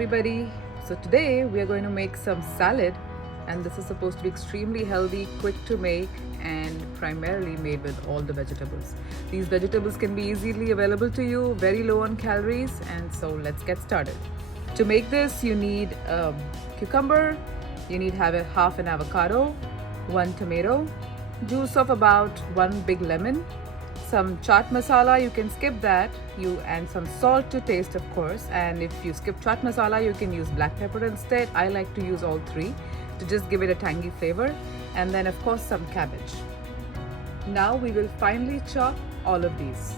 everybody. So today we are going to make some salad, and this is supposed to be extremely healthy, quick to make, and primarily made with all the vegetables. These vegetables can be easily available to you, very low on calories, and so let's get started. To make this you need a cucumber, you need half an avocado, 1 tomato, juice of about 1 big lemon, some chaat masala, you can skip that, and some salt to taste of course, and if you skip chaat masala you can use black pepper instead. I like to use all three to just give it a tangy flavor, and then of course some cabbage. Now we will finely chop all of these.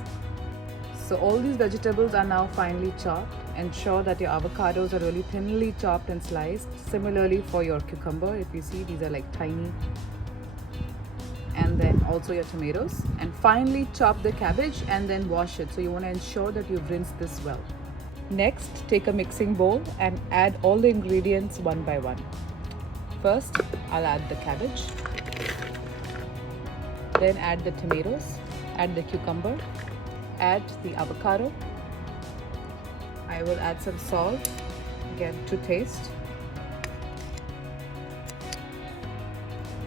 So all these vegetables are now finely chopped. Ensure that your avocados are really thinly chopped and sliced. Similarly for your cucumber, if you see, these are like tiny. And then also your tomatoes, and finely chop the cabbage and then wash it. So you want to ensure that you've rinsed this well. Next, take a mixing bowl and add all the ingredients one by one. First, I'll add the cabbage, then add the tomatoes, add the cucumber, add the avocado. I will add some salt, again to taste.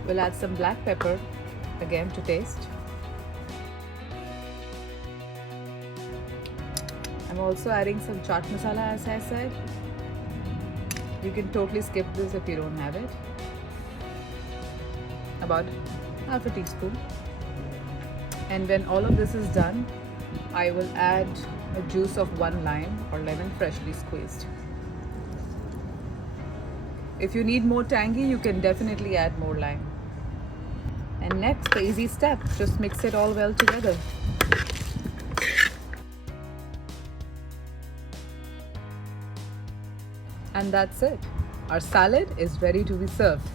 We'll add some black pepper, again to taste. I'm also adding some chaat masala, as I said. You can totally skip this if you don't have it. About half a teaspoon. And when all of this is done, I will add a juice of 1 lime or lemon freshly squeezed. If you need more tangy, you can definitely add more lime. And next, the easy step, just mix it all well together. And that's it. Our salad is ready to be served.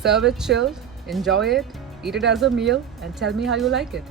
Serve it chilled, enjoy it, eat it as a meal, and tell me how you like it.